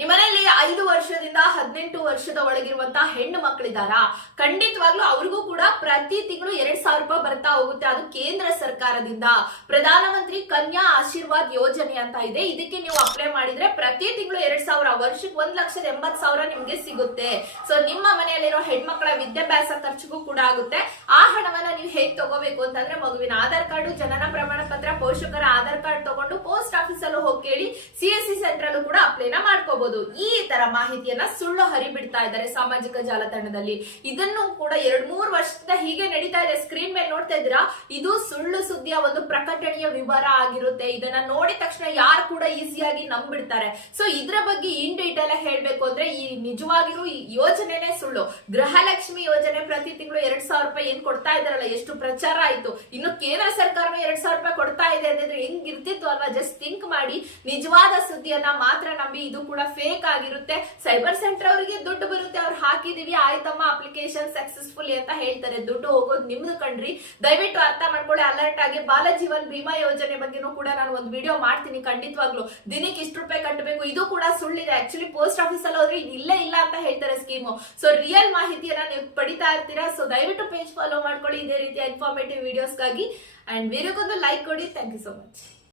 ನಿಮ್ಮನೇಲಿ ಐದು ವರ್ಷದಿಂದ ಹದಿನೆಂಟು ವರ್ಷದ ಒಳಗಿರುವಂತಹ ಹೆಣ್ಣು ಮಕ್ಕಳಿದಾರಾ ಖಂಡಿತವಾಗ್ಲೂ ಅವ್ರಿಗೂ ಕೂಡ ಪ್ರತಿ ತಿಂಗಳು ಎರಡ್ ಸಾವಿರ ರೂಪಾಯಿ ಬರ್ತಾ ಹೋಗುತ್ತೆ. ಅದು ಕೇಂದ್ರ ಸರ್ಕಾರದಿಂದ. ಪ್ರಧಾನಮಂತ್ರಿ ಕನ್ಯಾ ಆಶೀರ್ವಾದ್ ಯೋಜನೆ ಅಂತ ಇದೆ. ಇದಕ್ಕೆ ನೀವು ಅಪ್ಲೈ ಮಾಡಿದ್ರೆ ಪ್ರತಿ ತಿಂಗಳು ಎರಡ್ ಸಾವಿರ, ವರ್ಷಕ್ಕೆ ಒಂದ್ ಲಕ್ಷದ ಎಂಬತ್ ಸಾವಿರ ನಿಮ್ಗೆ ಸಿಗುತ್ತೆ. ಸೊ ನಿಮ್ಮ ಮನೆಯಲ್ಲಿರೋ ಹೆಣ್ಮಕ್ಳ ವಿದ್ಯಾಭ್ಯಾಸ ಖರ್ಚಿಗೂ ಕೂಡ ಆಗುತ್ತೆ. ಆ ಹಣವನ್ನ ನೀವು ಹೇಗ್ ತಗೋಬೇಕು ಅಂತಂದ್ರೆ ಮಗುವಿನ ಆಧಾರ್ ಕಾರ್ಡು, ಜನನ ಪ್ರಮಾಣ ಪತ್ರ ಪೋಷಕರ ಆಧಾರ್ ಕಾರ್ಡ್ ತಗೊಂಡು ಪೋಸ್ಟ್ ಆಫೀಸ್ ಅಲ್ಲೂ ಹೋಗಿ ಕೇಳಿ ಸಿ ಎಸ್ ಸಿ ಸೆಂಟರ್ ಅಲ್ಲೂ ಕೂಡ ಅಪ್ಲೈನ ಮಾಡ್ಕೋಬಹುದು ಈ ತರ ಮಾಹಿತಿಯನ್ನ ಸುಳ್ಳು ಹರಿಬಿಡ್ತಾ ಇದ್ದಾರೆ ಸಾಮಾಜಿಕ ಜಾಲತಾಣದಲ್ಲಿ. ಇದನ್ನು ಕೂಡ ಎರಡ್ ಮೂರ್ ವರ್ಷದಿಂದ ಹೀಗೆ ನಡೀತಾ ಇದೆ. ಸ್ಕ್ರೀನ್ ಮೇಲೆ ನೋಡ್ತಾ ಇದ್ದೀರಾ? ಇದು ಸುಳ್ಳು ಸುದ್ದಿಯ ಒಂದು ಪ್ರಕಟಣೆಯ ವಿವರ ಆಗಿರುತ್ತೆ. ಇದನ್ನ ನೋಡಿದ ತಕ್ಷಣ ಯಾರು ಕೂಡ ಈಸಿಯಾಗಿ ನಂಬಿಡ್ತಾರೆ. ಸೊ ಇದ್ರ ಬಗ್ಗೆ ಇನ್ ಡೀಟೇಲ್ ಹೇಳ್ಬೇಕು ಅಂದ್ರೆ ಈ ನಿಜವಾಗಿರೋ ಈ ಯೋಜನೆನೇ ಸುಳ್ಳು. ಗೃಹಲಕ್ಷ್ಮಿ ಯೋಜನೆ ಪ್ರತಿ ತಿಂಗಳು ಎರಡ್ ಸಾವಿರ ರೂಪಾಯಿ ಏನ್ ಕೊಡ್ತಾ ಇದಾರಲ್ಲ ಎಷ್ಟು ಪ್ರಚಾರ ಆಯ್ತು. ಇನ್ನು ಕೇಂದ್ರ ಸರ್ಕಾರನು ಎರಡ್ ಸಾವಿರ ರೂಪಾಯಿ ಕೊಡ್ತಾ ಇದೆ ಅಂದ್ರೆ ಹೆಂಗ್ ಇರ್ತಿತ್ತು ಅಲ್ವಾ? ಜಸ್ಟ್ ಥಿಂಕ್ ಮಾಡಿ. ನಿಜವಾದ ಸುದ್ದಿಯನ್ನ ಮಾತ್ರ ನಂಬಿ ಇದು ಕೂಡ ಫೇಕ್ ಆಗಿರುತ್ತೆ. ಸೈಬರ್ ಸೆಂಟರ್ ಅವರಿಗೆ ದುಡ್ಡು ಬರುತ್ತೆ. ಅವ್ರು ಹಾಕಿದೀವಿ, ಆಯ್ತಮ್ಮ ಅಪ್ಲಿಕೇಶನ್ ಸಕ್ಸಸ್ಫುಲ್ ಅಂತ ಹೇಳ್ತಾರೆ. ದುಡ್ಡು ಹೋಗೋದು ನಿಮ್ದು ಕಣ್ರಿ. ದಯವಿಟ್ಟು ಅರ್ಥ ಮಾಡ್ಕೊಳ್ಳಿ. ಅಲರ್ಟ್ ಆಗಿ ಬಾಲಜೀವನ್ ಭೀಮಾ ಯೋಜನೆ ಬಗ್ಗೆನೂ ಕೂಡ ನಾನು ಒಂದು ವಿಡಿಯೋ ಮಾಡ್ತೀನಿ ಖಂಡಿತವಾಗ್ಲು. ದಿನಕ್ಕೆ ಇಷ್ಟು ರೂಪಾಯಿ ಕಟ್ಟಬೇಕು ಇದು ಕೂಡ ಸುಳ್ಳಿದೆ. ಆಕ್ಚುಲಿ ಪೋಸ್ಟ್ ಆಫೀಸ್ ಅಲ್ಲಿ ಹೋದ್ರೆ ಇಲ್ಲೇ ಇಲ್ಲ ಅಂತ ಹೇಳ್ತಾರೆ ಸ್ಕೀಮು ಸೊ ರಿಯಲ್ ಮಾಹಿತಿಯನ್ನ ನೀವು ಪಡಿತಾ ಇರ್ತೀರಾ? ಸೊ ದಯವಿಟ್ಟು ಪೇಜ್ ಫಾಲೋ ಮಾಡ್ಕೊಳ್ಳಿ. ಇದೇ ರೀತಿಯ ಇನ್ಫಾರ್ಮೇಟಿವ್ ವಿಡಿಯೋಸ್ಗಾಗಿ ಅಂಡ್ ವಿಡಿಯೋಗೊಂದು ಲೈಕ್ ಕೊಡಿ. Thank you so much